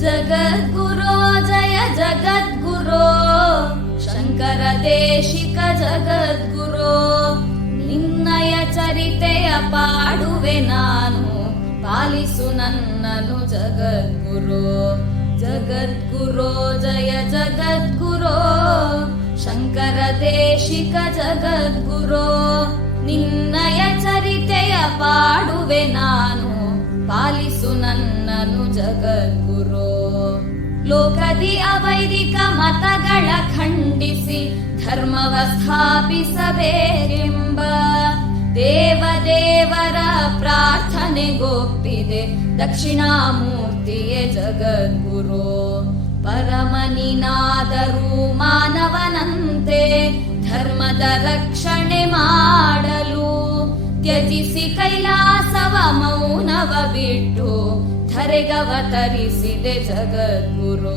ಜಗದ್ಗುರೋ ಜಯ ಜಗದ್ಗುರೋ ಶಂಕರ ದೇಶಿಕ ಜಗದ್ಗುರೋ ನಿನ್ನಯ ಚರಿತೆಯ ಪಾಡುವೆ ನಾನು ಪಾಲಿಸು ನನ್ನನು ಜಗದ್ಗುರೋ ಜಗದ್ಗುರೋ ಜಯ ಜಗದ್ಗುರೋ ಶಂಕರ ದೇಶಿಕ ಜಗದ್ಗುರೋ ನಿನ್ನಯ ಚರಿತೆಯ ಪಾಡುವೆ ನಾನು ಪಾಲಿಸು ನನ್ನನು ಜಗದ್ಗುರೋ ಲೋಕದಿ ಅವೈದಿಕ ಮತಗಳ ಖಂಡಿಸಿ ಧರ್ಮವ ಸ್ಥಾಪಿಸಬೇಕೆಂಬ ದೇವದೇವರ ಪ್ರಾರ್ಥನೆಗೊಪ್ಪಿದೆ ದಕ್ಷಿಣಾಮೂರ್ತಿಯೇ ಜಗದ್ಗುರೋ ಪರಮನಿನಾದರೂ ಮಾನವನಂತೆ ಧರ್ಮದ ರಕ್ಷಣೆ ಮಾಡಲು ತ್ಯಜಿಸಿ ಕೈಲಾಸವ ಮೌನವ ಬಿಟ್ಟು ಧರೆಗವತರಿಸಿದೆ ಜಗದ್ಗುರೋ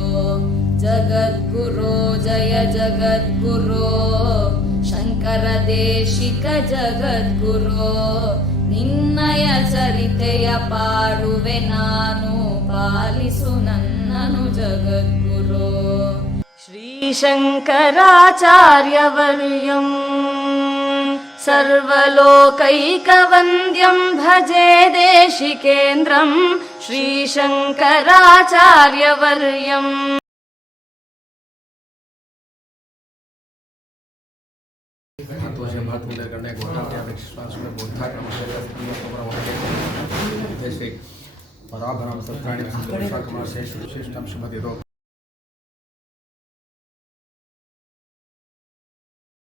ಜಗದ್ಗುರೋ ಜಯ ಜಗದ್ಗುರೋ ಶಂಕರ ದೇಶಿಕ ಜಗದ್ಗುರೋ ನಿನ್ನಯ ಚರಿತೆಯ ಪಾಡುವೆ ನಾನು ಪಾಲಿಸು ನನ್ನನು ಜಗದ್ಗುರೋ ಶ್ರೀ ಶಂಕರಾಚಾರ್ಯವರ್ಯಂ ಸರ್ವಲೋಕೈಕವಂದ್ಯಂ ಭಜೆ ದೇಶಿಕೇಂದ್ರಂ ಶ್ರೀ ಶಂಕರಾಚಾರ್ಯವರ್ಯಂ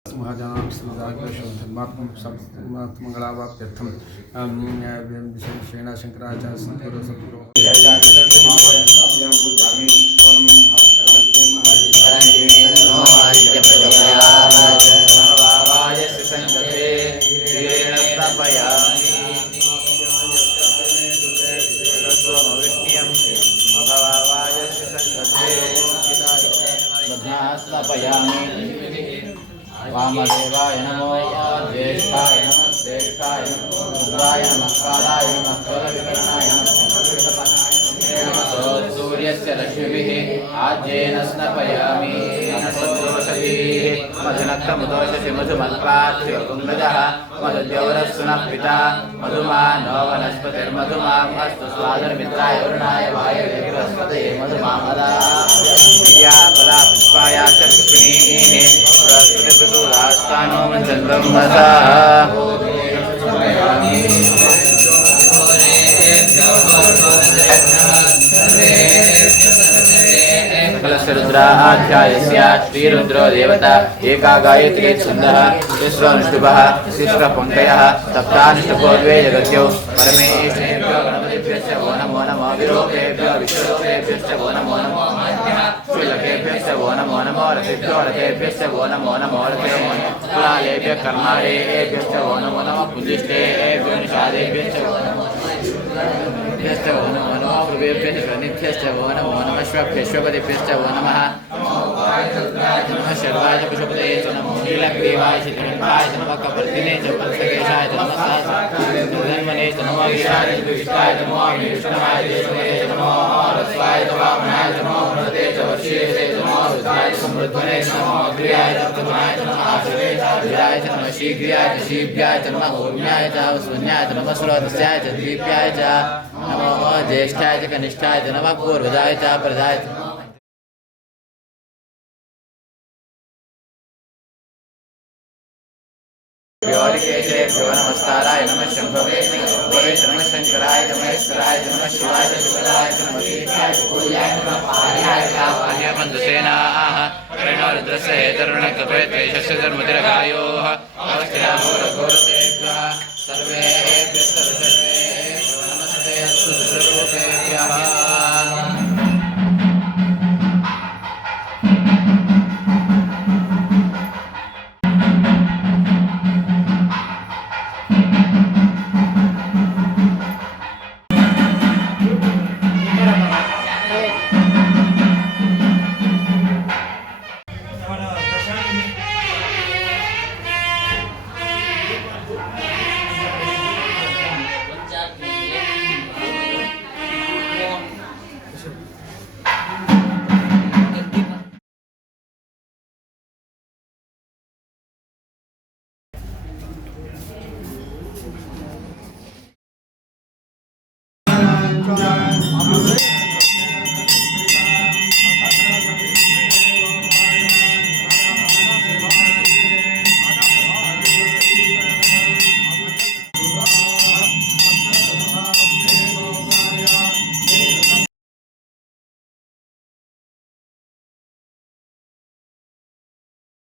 महाजनां धर्मात्मकमंगलावाप्त्यर्थं विशेषेण शंकराचार्य सद्गुरु वामदेवाय नमो ज्येष्ठाय नमः श्रेष्ठाय नमो रुद्राय नमः कालाय नमः क्रोधविकर्णाय नमः सूर्यस्य रश्मिभिः आज्येन स्नपयामि नमस्सोषधीः मधुनक्तमुदोषसि मधुमल्पार्थिवपुङ्गजः मधुद्यौरस्सुनः पिता मधुमानो वनस्पतिर्मधुमाम् अस्तु स्वादर्मित्राय वरुणाय वायवे बृहस्पतये मधुमामदाया पुष्पाया च पुष्पिणीः प्रस्तुतिप्रसूदास्तानो चन्द्रं वसा सकलस्य रुद्राध्यायस्य श्रीरुद्रो देवता एका गायत्री छन्दः विश्वनुष्टुभः शिश्रपङ्कयः सप्तानुष्टुपूर्वे जगत्यो परमेश्वरेभ्यो गणपतिभ्यश्च वो नमो नमः विरूपेभ्यो विश्वरूपेभ्यश्च वो नमो नमो शुलकेभ्यश्च वो नमो नमो रथेभ्यो रथेभ्यश्च वो नमो नमो रथेभ्यो कुलालेभ्यः कर्मालेभ्यश्च वो नमो नमः पुलिष्टेभ्यो निषादेभ्यश्च वो नमो भ्यश्च वो नमो नमः पूर्वेभ्यश्च गणेभ्यश्च वो नमो नमः श्वभ्यश्वपतिभ्यश्च वो नमः नमः शर्वाय च पशुपतये च नमो नीलग्रीवाय च हिरण्यवाय च नमः कपर्दिने च पंचकेशाय च नमः सहस्रधन्वने च नमो वीराय च दुष्टाय च नमो विष्णुवाय च च नमो रस्वाय च वामनाय च नमो मृते च वर्षीय च नमो रुद्राय च समृद्धने च नमो अग्र्याय च प्रथमाय च नमः आश्रये च वीराय च नमः शीघ्राय च शीभ्याय च नमः ऊर्म्याय च वसुन्याय च नमः स्रोतस्याय च दीप्याय च नमो ज्येष्ठाय च कनिष्ठाय च नमः पूर्वदाय च प्रदाय च केशेभ्यो नमस्काराय नमः शंभवे नमः शंकराय महेश्वराय नमः शिवाय शिवराय नमः शीर्षाय पूज्याय नमः पार्याय काव्याय पंचसेनाः प्रणो रुद्रस्य हेतरुणकपे तेजस्य धर्मतिरगायोः अवस्थिराघोरघोरतेभ्यः सर्वेभ्यः नमस्ते अस्तु स्वरूपेभ्यः Amen.